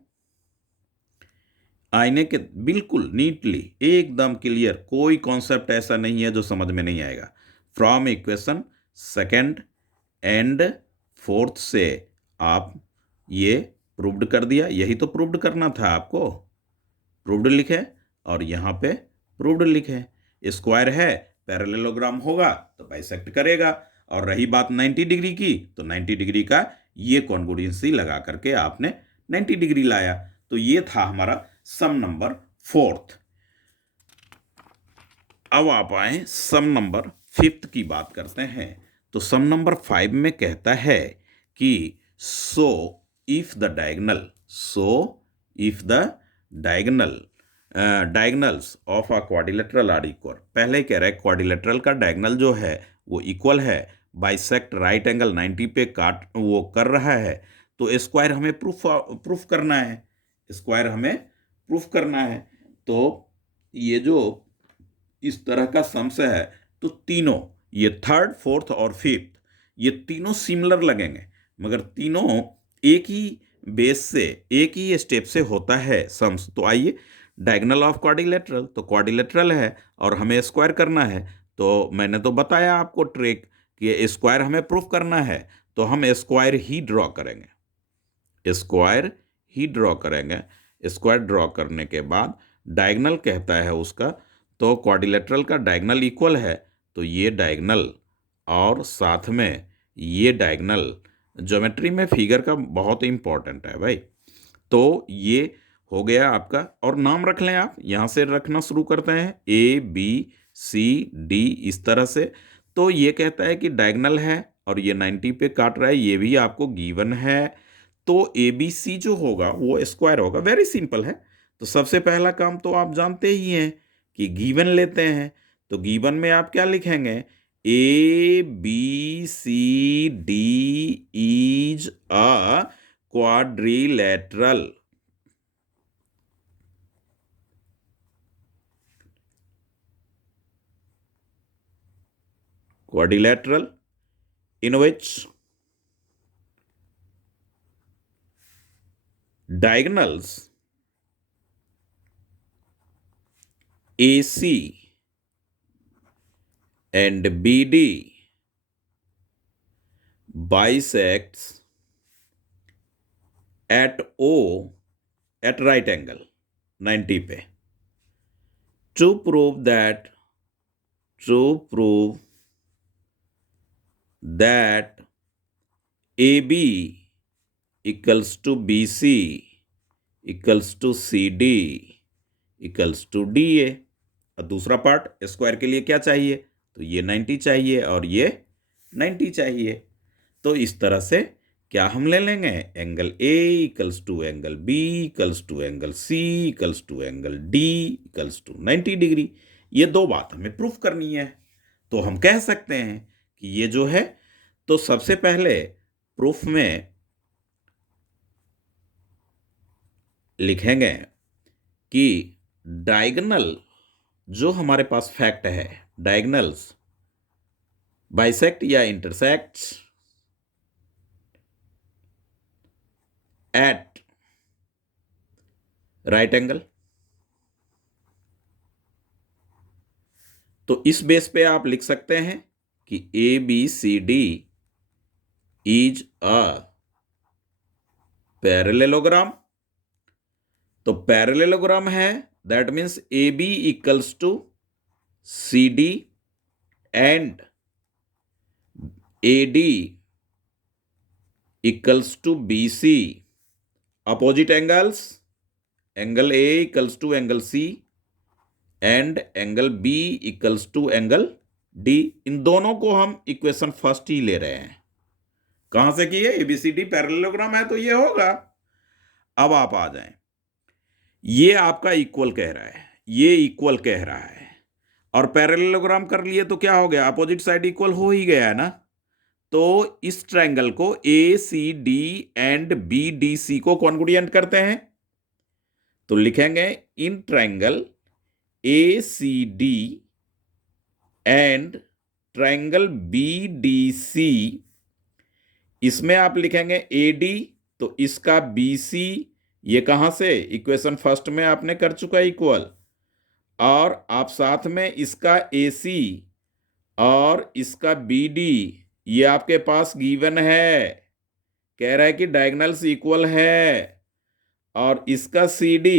आईने के बिल्कुल नीटली एकदम क्लियर, कोई कॉन्सेप्ट ऐसा नहीं है जो समझ में नहीं आएगा। From equation second and fourth से आप ये प्रूव्ड कर दिया। यही तो प्रूव्ड करना था आपको। प्रूव्ड लिखे और यहाँ पे प्रूव्ड लिखे। स्क्वायर है, पैरेललोग्राम होगा तो बाइसेक्ट करेगा। और रही बात 90 डिग्री की, तो 90 डिग्री का ये कॉन्ग्रुएंसी लगा करके आपने 90 डिग्री लाया। तो ये था हमारा सम नंबर फोर्थ। अब आप आए सम नंबर फिफ्थ की बात करते हैं। तो सम नंबर 5 में कहता है कि so if the diagonals of a quadrilateral are equal. पहले कह रहा है क्वाड्रिलेटरल का डायगोनल जो है वो इक्वल है, बाइसेक्ट राइट एंगल 90 पे काट वो कर रहा है। तो स्क्वायर हमें प्रूफ करना है। स्क्वायर हमें प्रूफ करना है। तो ये जो इस तरह का सम्स है, तो तीनों ये थर्ड फोर्थ और फिफ्थ ये तीनों सिमिलर लगेंगे, मगर तीनों एक ही बेस से एक ही स्टेप से होता है सम्स। तो आइए, डायगोनल ऑफ क्वाड्रिलेटरल, तो क्वाड्रिलेटरल है और हमें स्क्वायर करना है। तो मैंने तो बताया आपको ट्रिक कि स्क्वायर हमें प्रूफ करना है, तो हम स्क्वायर ही ड्रॉ करेंगे। स्क्वायर ही ड्रॉ करेंगे। स्क्वायर ड्रॉ करने के बाद डायगोनल कहता है उसका, तो क्वाड्रिलेटरल का डायगोनल इक्वल है, तो ये डायगोनल और साथ में ये डायगोनल ज्योमेट्री में फिगर का बहुत इंपॉर्टेंट है भाई। तो ये हो गया आपका, और नाम रख लें आप, यहाँ से रखना शुरू करते हैं ABCD इस तरह से। तो ये कहता है कि डायगोनल है और ये 90 पे काट रहा है, ये भी आपको गिवन है। तो ABC जो होगा वो स्क्वायर होगा। वेरी सिंपल है। तो सबसे पहला काम तो आप जानते ही हैं कि गिवन लेते हैं। तो गिवन में आप क्या लिखेंगे, ABCD is a quadrilateral. Quadrilateral in which diagonals AC and BD bisects at O at right angle 90 पे। To prove that AB equals to BC equals to CD equals to DA। और दूसरा part square के लिए क्या चाहिए, तो ये 90 चाहिए और ये 90 चाहिए। तो इस तरह से क्या हम ले लेंगे, angle A equals to angle B equals to angle C equals to angle D equals to 90 degree. ये दो बात हमें प्रूफ करनी है। तो हम कह सकते हैं कि ये जो है, तो सबसे पहले प्रूफ में लिखेंगे कि डायगोनल जो हमारे पास फैक्ट है, डायगोनल्स बाइसेक्ट या इंटरसेक्ट्स एट राइट एंगल। तो इस बेस पे आप लिख सकते हैं कि ABCD इज अ पैरेललोग्राम। तो पैरेललोग्राम है, that means AB equals to CD and AD equals to BC, opposite angles, angle A equals to angle C and angle B equals to angle D। इन दोनों को हम equation first ही ले रहे हैं। कहां से किए? ABCD पैरेललोग्राम है तो ये होगा। अब आप आ जाएं, ये आपका इक्वल कह रहा है, ये इक्वल कह रहा है, और पैरेललोग्राम कर लिए तो क्या हो गया? अपोजिट साइड इक्वल हो ही गया है ना। तो इस ट्रायंगल को ACD एंड BDC को कॉन्ग्रुएंट करते हैं, तो लिखेंगे in triangle ACD and triangle BDC, इसमें आप लिखेंगे AD, तो इसका BC, ये कहां से? इक्वेशन फर्स्ट में आपने कर चुका इक्वल, और आप साथ में इसका AC और इसका BD, ये आपके पास गिवन है, कह रहा है कि डायगोनल्स इक्वल है, और इसका CD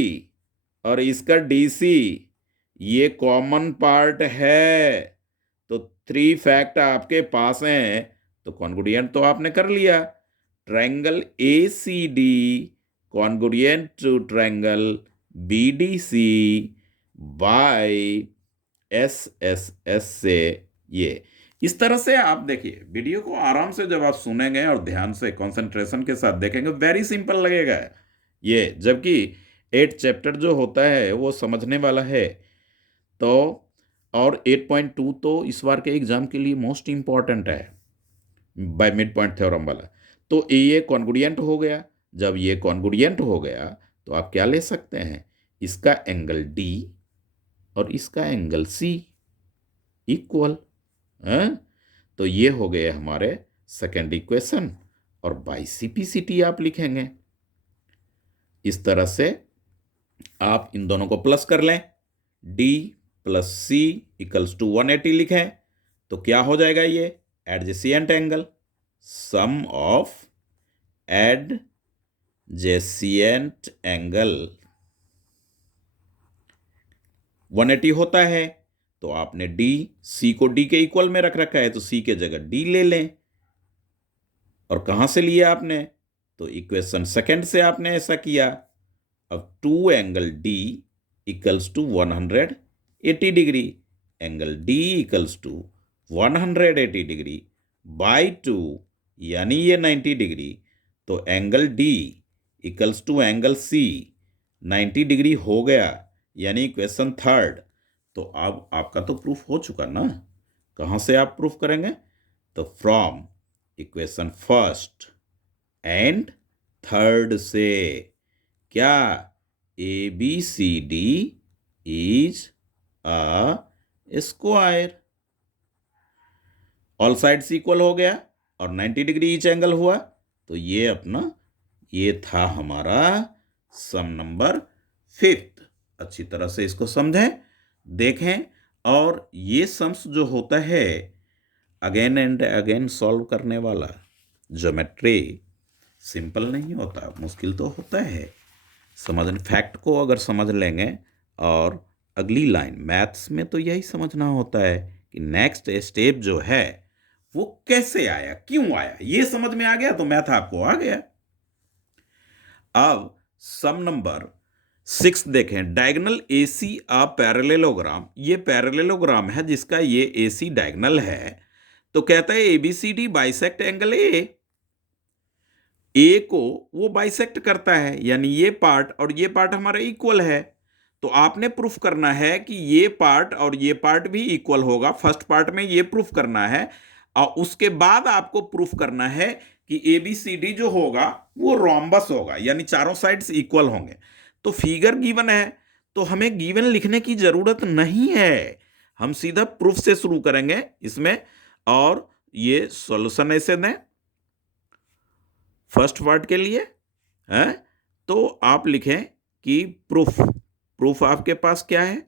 और इसका DC ये कॉमन पार्ट है। तो 3 फैक्ट आपके पास हैं, तो कॉन्ग्रुएंट तो आपने कर लिया। Triangle ACD congruent to triangle BDC by SSS से। ये इस तरह से आप देखिए, वीडियो को आराम से जब आप सुनेंगे और ध्यान से कंसंट्रेशन के साथ देखेंगे, वेरी सिंपल लगेगा ये, जबकि 8 चैप्टर जो होता है वो समझने वाला है। तो और 8.2 तो इस बार के एग्जाम के लिए मोस्ट इंपॉर्टेंट है, बाय मिड पॉइंट थ्योरम वाला। तो ये कॉन्ग्रुएंट हो गया। जब ये कॉन्ग्रुएंट हो गया तो आप क्या ले सकते हैं? इसका एंगल D और इसका एंगल C इक्वल है। तो ये हो गए हमारे सेकेंड इक्वेशन, और बाय CPCT आप लिखेंगे। इस तरह से आप इन दोनों को प्लस कर लें, D plus C equals to 180 लिखें, तो क्या हो जाएगा? ये adjacent angle, sum of adjacent angle 180 होता है। तो आपने D, C को D के इक्वल में रख रखा है, तो C के जगह D ले लें। और कहां से लिया आपने? तो इक्वेशन सेकंड से आपने ऐसा किया। अब 2 angle D equals to 180 degree, angle D equals to 180 degree by 2, यानी ये 90 डिग्री। तो angle D equals to angle C 90 degree हो गया, यानी इक्वेशन थर्ड। तो अब आपका तो प्रूफ हो चुका ना। कहां से आप प्रूफ करेंगे? तो from equation first and third से। क्या? ABCD is a square, all sides equal हो गया और 90 डिग्री ईच एंगल हुआ। तो ये अपना, ये था हमारा सम नंबर 5। अच्छी तरह से इसको समझें, देखें, और ये सम्स जो होता है अगेन एंड अगेन सॉल्व करने वाला, ज्योमेट्री सिंपल नहीं होता, मुश्किल तो होता है समझने। फैक्ट को अगर समझ लेंगे, और अगली लाइन मैथ्स में तो यही समझना होता है कि नेक्स्ट स्टेप जो है वो कैसे आया, क्यों आया, ये समझ में आ गया तो मैथ आपको आ गया। अब सम नंबर 6 देखें, डायगोनल AC अ पैरेललोग्राम। ये पैरेललोग्राम है जिसका ये AC डायगोनल है। तो कहता है ABCD बाइसेक्ट एंगल A को वो बाइसेक्ट करता है, यानी ये पार्ट और ये पार्ट हमारा इक्वल है। तो आपने प्रूफ करना है कि ये पार्ट और ये पार्ट भी इक्वल होगा। फर्स्ट पार्ट में ये प्रूफ करना है, और उसके बाद आपको प्रूफ करना है कि ABCD जो होगा वो रोम्बस होगा, यानी चारों साइड्स इक्वल होंगे। तो फिगर गिवन है, तो हमें गिवन लिखने की जरूरत नहीं है, हम सीधा प्रूफ से शुरू करेंगे इसमें। और ये सॉल्यूशन ऐसे दें फर्स्ट पार्ट के लिए है। तो आप लिखें कि प्रूफ आपके पास क्या है,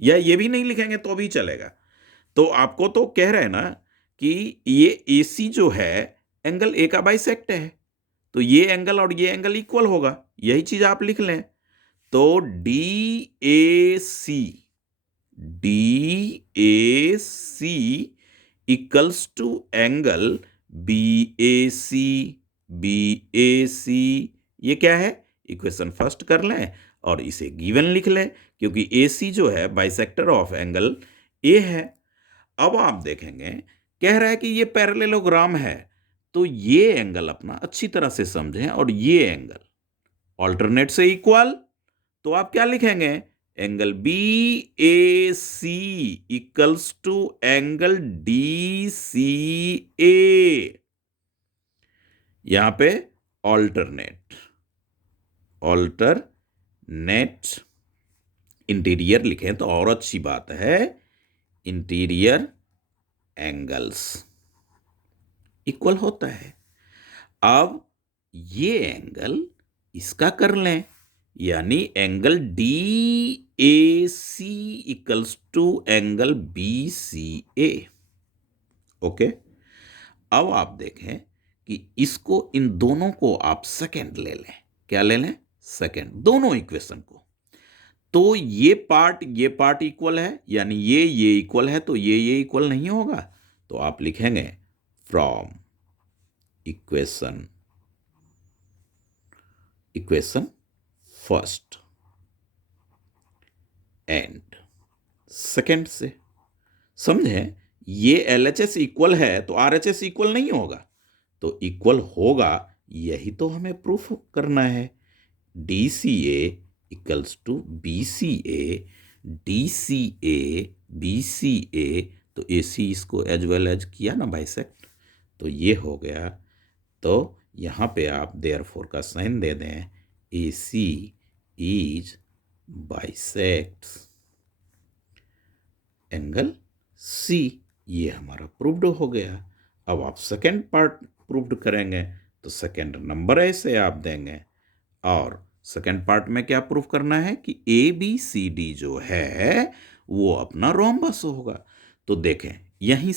या ये भी नहीं लिखेंगे तो भी चलेगा। तो आपको तो कह रहे हैं ना कि ये AC जो है एंगल A का बाइसेक्ट है, तो ये एंगल और ये एंगल इक्वल होगा, यही चीज आप लिख लें। तो DAC equals to angle BAC। BAC ये क्या है, इक्वेशन फर्स्ट कर लें और इसे गिवन लिख लें, क्योंकि AC जो है बाइसेक्टर ऑफ एंगल A है। अब आप देखेंगे कह रहा है कि ये पैरेललोग्राम है, तो ये एंगल अपना अच्छी तरह से समझें, और ये एंगल ऑल्टरनेट से इक्वल, तो आप क्या लिखेंगे, angle BAC equals to angle DCA। यहां पे ऑल्टरनेट इंटीरियर लिखें तो और अच्छी बात है, इंटीरियर एंगल्स इक्वल होता है। अब ये एंगल इसका कर लें, यानी angle DAC equals to angle BCA। Okay, अब आप देखें कि इसको, इन दोनों को आप सेकंड ले लें। क्या ले लें, सेकंड, दोनों इक्वेशन को। तो ये पार्ट इक्वल है, यानी ये इक्वल है, तो ये इक्वल नहीं होगा, तो आप लिखेंगे from equation first and second से। समझे, ये LHS इक्वल है तो RHS इक्वल नहीं होगा, तो इक्वल होगा, यही तो हमें प्रूफ करना है। DCA equals to BCA, DCA BCA, तो AC इसको एज वेल एज किया ना बाइसेक्ट, तो ये हो गया। तो यहाँ पे आप देयरफॉर का साइन दे दें, AC is bisects angle C। ये हमारा प्रूव्ड हो गया। अब आप सेकेंड पार्ट प्रूव्ड करेंगे, तो सेकेंड नंबर ऐसे आप देंगे, और सेकेंड पार्ट में क्या प्रूफ करना है कि ABCD जो है वो अपना रोम्बस होगा। तो देखें, यहीं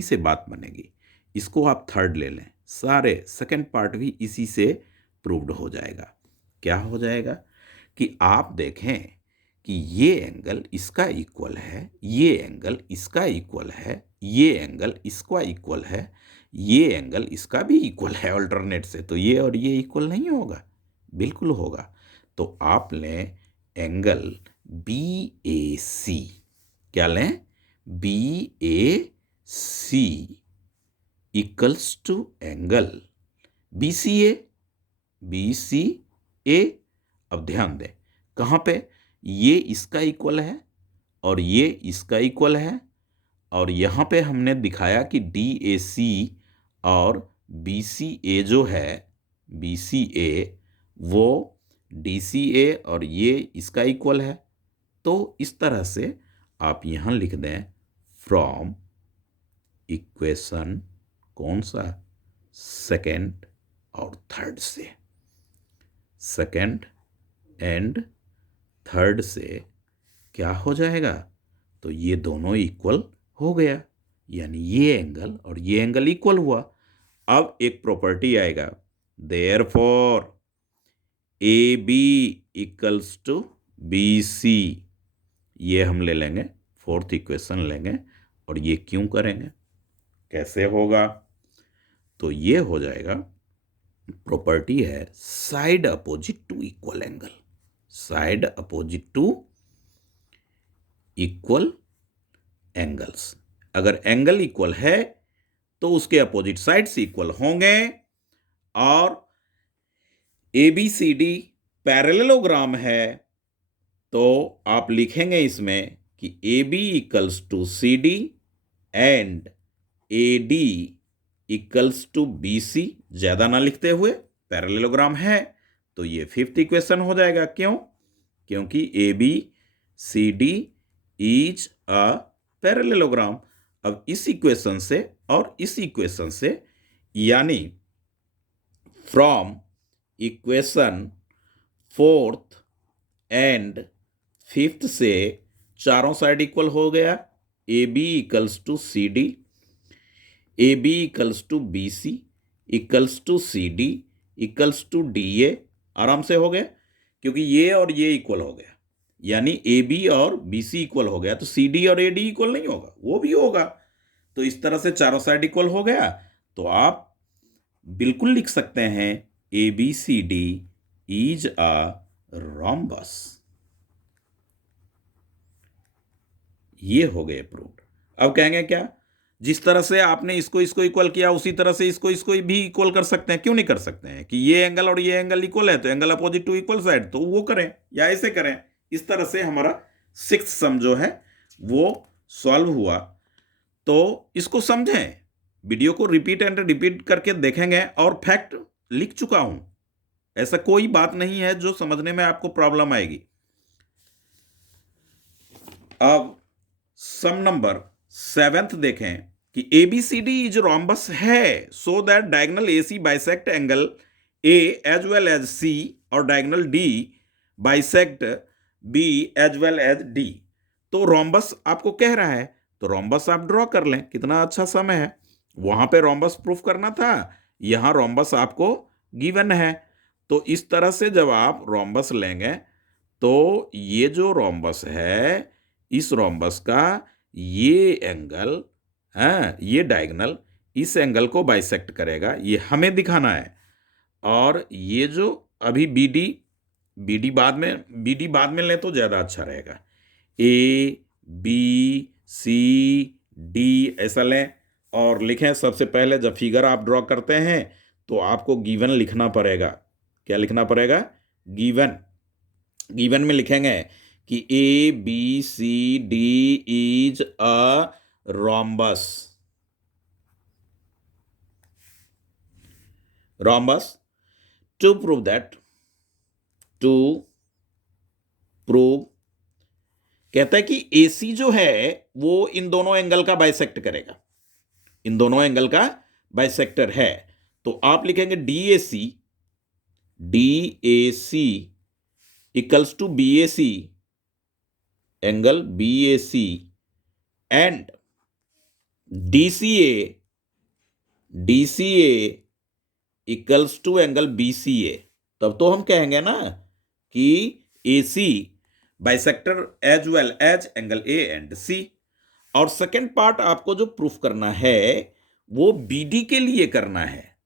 से बात बनेगी। इसको आप थर्ड ले लें, सारे सेकेंड पार्ट भी इसी से प्रूव्ड हो जाएगा। क्या हो जाएगा कि आप देखें कि ये एंगल इसका इक्वल है, ये एंगल इसका इक्वल है, ये एंगल इसका इक्वल है, ये एंगल इसका भी इक्वल है अल्टरनेट से, तो ये और ये इक्वल नहीं होगा, बिल्कुल होगा। तो आप लें एंगल BAC। क्या लें, BAC equals to angle BCA। अब ध्यान दें, कहाँ पे, ये इसका इक्वल है और ये इसका इक्वल है, और यहाँ पे हमने दिखाया कि DAC और BCA जो है, BCA वो DCA और ये इसका इक्वल है। तो इस तरह से आप यहाँ लिख दें फ्रॉम इक्वेशन, कौन सा, सेकेंड और थर्ड से, सेकेंड एंड थर्ड से क्या हो जाएगा, तो ये दोनों इक्वल हो गया, यानी ये एंगल और ये एंगल इक्वल हुआ। अब एक प्रॉपर्टी आएगा, therefore AB equals to BC। ये हम ले लेंगे, फोर्थ इक्वेशन लेंगे, और ये क्यों करेंगे, कैसे होगा, तो ये हो जाएगा, प्रॉपर्टी है side opposite to equal angle. Side opposite to equal angles, अगर एंगल इक्वल है तो उसके अपोजिट साइड्स इक्वल होंगे, और ABCD पैरेललोग्राम है, तो आप लिखेंगे इसमें कि AB equals to CD and AD equals to BC। ज्यादा ना लिखते हुए, पैरेललोग्राम है तो ये फिफ्थ इक्वेशन हो जाएगा। क्यों, क्योंकि ABCD इज अ पैरेललोग्राम। अब इस इक्वेशन से और इस इक्वेशन से, यानी from equation fourth and fifth से चारों साइड इक्वल हो गया। AB equals to CD, AB equals to BC equals to CD equals to DA, आराम से हो गया, क्योंकि ये और ये इक्वल हो गया, यानी AB और BC इक्वल हो गया, तो CD और AD इक्वल नहीं होगा, वो भी होगा। तो इस तरह से चारों साइड इक्वल हो गया, तो आप बिल्कुल लिख सकते हैं ABCD इज अ रोम्बस। ये हो गए प्रूव्ड। अब कहेंगे क्या, जिस तरह से आपने इसको इसको इक्वल किया उसी तरह से इसको इसको भी इक्वल कर सकते हैं। क्यों नहीं कर सकते हैं कि ये एंगल और ये एंगल इक्वल है तो angle opposite to equal side, तो वो करें या ऐसे करें। इस तरह से हमारा सिक्स्थ सम जो है वो सॉल्व हुआ। तो इसको समझें, वीडियो को रिपीट एंड रिपीट करके देखेंगे, और फैक्ट लिख चुका हूं, ऐसा कोई बात नहीं है जो समझने में आपको प्रॉब्लम आएगी। अब सम नंबर 7th देखें कि ABCD इज रोम्बस है, so that diagonal AC bisect angle A as well as C और diagonal D bisect B as well as D। तो रोम्बस आपको कह रहा है, तो रोम्बस आप ड्रॉ कर लें, कितना अच्छा समय है। वहां पे रोम्बस प्रूफ करना था, यहां रोम्बस आपको गिवन है। तो इस तरह से जब आप रोम्बस लेंगे तो ये जो रोम्बस है, इस रोम्बस का ये एंगल है, ये डायगोनल इस एंगल को बाइसेक्ट करेगा, ये हमें दिखाना है। और ये जो अभी BD बाद में लें तो ज्यादा अच्छा रहेगा। ABCD ऐसा लें और लिखें। सबसे पहले जब फिगर आप ड्रॉ करते हैं तो आपको गिवन लिखना पड़ेगा। क्या लिखना पड़ेगा? गिवन। गिवन में लिखेंगे कि ABCD is a rhombus. Rhombus to prove कहता है कि AC जो है वो इन दोनों एंगल का बाइसेक्ट करेगा, इन दोनों एंगल का बाइसेक्टर है। तो आप लिखेंगे DAC equals to BAC, angle BAC, and DCA equals to angle BCA। तब तो हम कहेंगे ना कि AC bisector as well as angle A and C। और सेकेंड पार्ट आपको जो प्रूफ करना है वो BD के लिए करना है।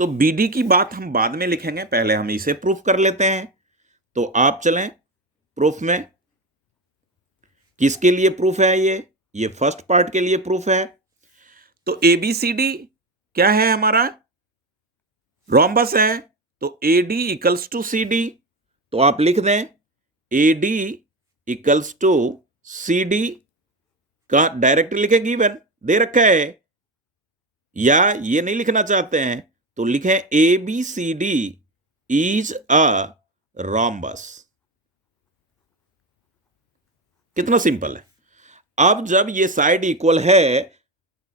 तो BD की बात हम बाद में लिखेंगे, पहले हम इसे प्रूफ कर लेते हैं। तो आप चलें प्रूफ में। किसके लिए प्रूफ है? ये फर्स्ट पार्ट के लिए प्रूफ है। तो ABCD क्या है? हमारा रोम्बस है। तो AD इक्वल्स टू CD। तो आप लिख दें AD इक्वल्स टू CD का डायरेक्ट लिखे, गिवन दे रखा है, या ये नहीं लिखना चाहते हैं तो लिखें ABCD इज अ रोम्बस। कितना सिंपल है। अब जब ये साइड इक्वल है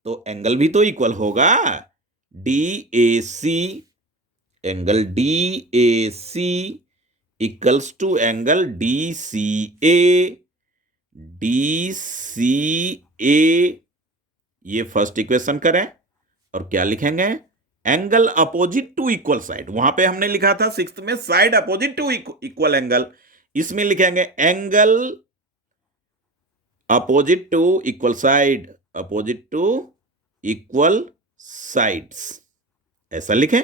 तो एंगल भी तो इक्वल होगा। DAC, angle DAC equals to angle DCA। DCA ये फर्स्ट इक्वेशन करें और क्या लिखेंगे? Angle opposite to equal side. वहां पे हमने लिखा था सिक्स्थ में side opposite to equal angle, इसमें लिखेंगे angle opposite to equal side, opposite to equal sides, ऐसा लिखें।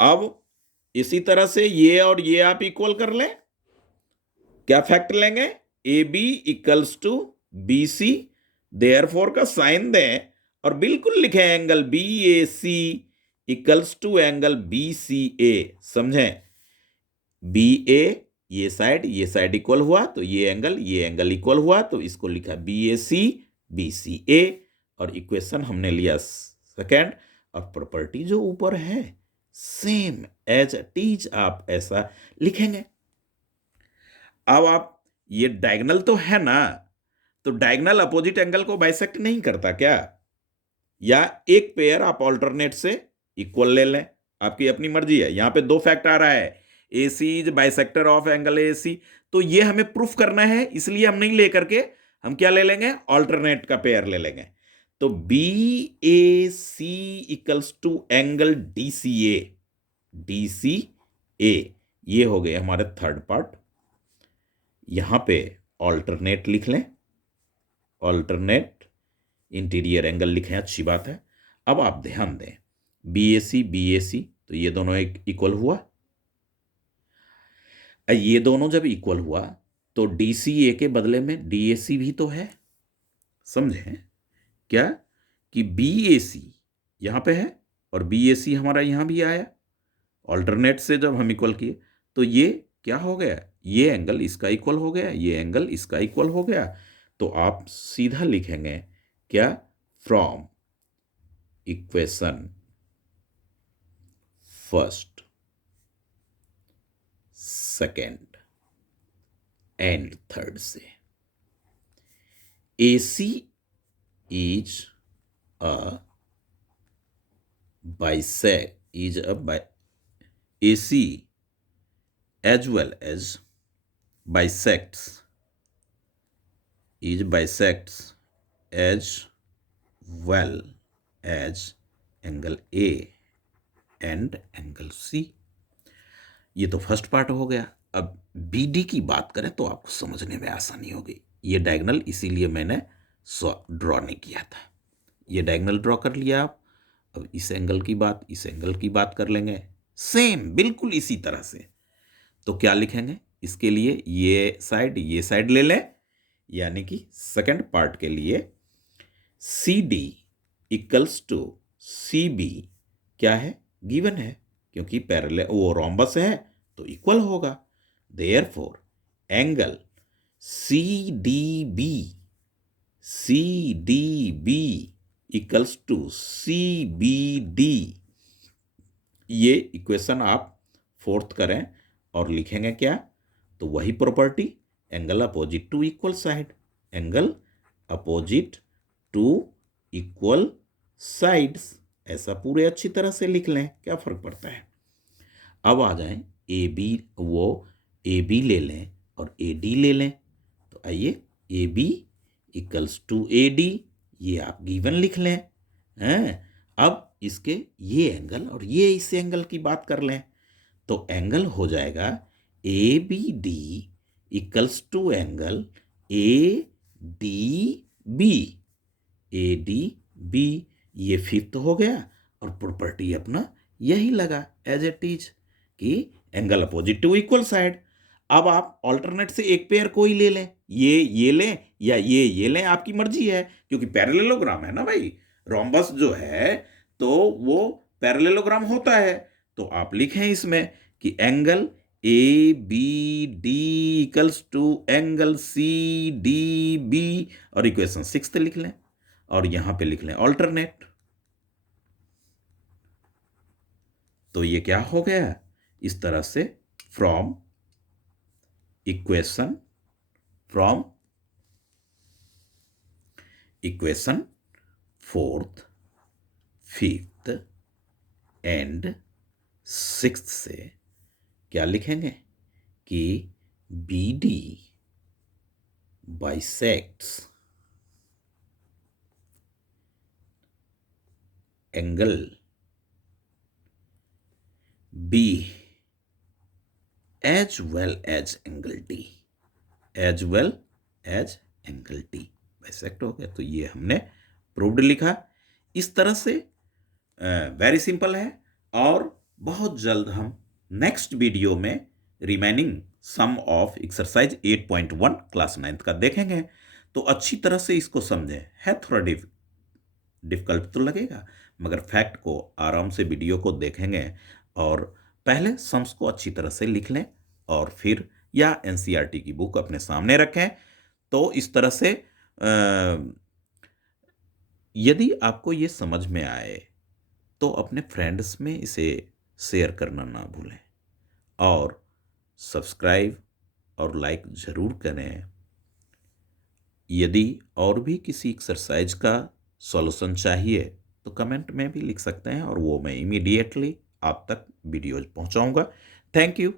अब इसी तरह से ये और ये आप इक्वल कर लें। क्या फैक्ट लेंगे? AB equals to BC, therefore का साइन दें और बिल्कुल लिखें angle BAC equals to angle BCA। समझें, BA ये साइड इक्वल हुआ तो ये एंगल इक्वल हुआ, तो इसको लिखा BAC BCA, और इक्वेशन हमने लिया सेकेंड। और प्रॉपर्टी जो ऊपर है सेम एज इट इज आप ऐसा लिखेंगे। अब आप ये डायगोनल तो है ना, तो डायगोनल अपोजिट एंगल को बाइसेक्ट नहीं करता क्या? या एक पेयर आप ऑल्टरनेट से इक्वल ले लें, आपकी अपनी मर्जी है। यहां पे दो फैक्ट आ रहा है, AC is bisector of angle AC। तो ये हमें प्रूफ करना है, इसलिए हम नहीं लेकर के हम क्या ले लेंगे? ऑल्टरनेट का पेयर ले लेंगे। तो BAC equals to angle DCA ये हो गए हमारे थर्ड पार्ट। यहां पे ऑल्टरनेट लिख लें, ऑल्टरनेट इंटीरियर एंगल लिखें, अच्छी बात है। अब आप ध्यान दें, BAC BAC तो ये दोनों एक इक्वल हुआ। ये दोनों जब इक्वल हुआ तो DCA के बदले में DAC भी तो है, समझें क्या, कि BAC यहाँ पे है और BAC हमारा यहाँ भी आया। ऑल्टरनेट से जब हम इक्वल किए तो ये क्या हो गया, ये एंगल इसका इक्वल हो गया, ये एंगल इसका इक्वल हो गया। तो आप सीधा लिखेंगे क्या, from equation first, second and third से AC is a AC as well as bisects as well as angle A and angle C। ये तो फर्स्ट पार्ट हो गया। अब BD की बात करें तो आपको समझने में आसानी होगी। ये डायगोनल इसीलिए मैंने ड्रॉ नहीं किया था, ये डायगोनल ड्रॉ कर लिया आप। अब इस एंगल की बात, इस एंगल की बात कर लेंगे, सेम बिल्कुल इसी तरह से। तो क्या लिखेंगे इसके लिए, ये साइड ले लें, यानी कि सेकंड पार्ट के लिए CD इक्वल्स टू CB क्या है, गिवन है, क्योंकि पैरेलल वो रोम्बस है तो इक्वल होगा। Therefore angle CDB equals to CBD। ये इक्वेशन आप फोर्थ करें और लिखेंगे क्या, तो वही property, angle opposite to equal side, angle opposite to equal sides, ऐसा पूरे अच्छी तरह से लिख लें, क्या फर्क पड़ता है। अब आ जाएं AB ले लें और AD ले लें। तो आइए AB इक्वल्स टू AD, ये आप गिवन लिख लें हैं। अब इसके ये एंगल और ये इस एंगल की बात कर लें तो एंगल हो जाएगा ABD equals to angle ADB। ये फिफ्थ हो गया और प्रॉपर्टी अपना यही लगा एज इट इज कि angle opposite to equal side. अब आप ऑल्टरनेट से एक पेयर कोई ले लें, ये लें या ये लें, आपकी मर्जी है, क्योंकि पैरेललोग्राम है ना भाई, रोम्बस जो है तो वो पैरेललोग्राम होता है। तो आप लिखें इसमें कि angle ABD equals to angle CDB और इक्वेशन 6 लिख लें और यहां पे लिख लें ऑल्टरनेट। तो ये क्या हो गया, इस तरह से from equation fourth, fifth and sixth से क्या लिखेंगे कि BD bisects angle B as well as angle D, bisect हो गया। तो ये हमने प्रूव्ड लिखा। इस तरह से वेरी सिंपल है। और बहुत जल्द हम नेक्स्ट वीडियो में remaining sum of exercise 8.1 class 9th का देखेंगे। तो अच्छी तरह से इसको समझें, है थोड़ा डिफिकल्ट तो लगेगा, मगर फैक्ट को आराम से वीडियो को देखेंगे और पहले सम्स को अच्छी तरह से लिख लें और फिर या NCERT की बुक अपने सामने रखें। तो इस तरह से यदि आपको ये समझ में आए तो अपने फ्रेंड्स में इसे शेयर करना ना भूलें और सब्सक्राइब और लाइक ज़रूर करें। यदि और भी किसी एक्सरसाइज का सॉल्यूशन चाहिए तो कमेंट में भी लिख सकते हैं और वो मैं इमीडिएटली आप तक वीडियोज पहुंचाऊंगा। Thank you.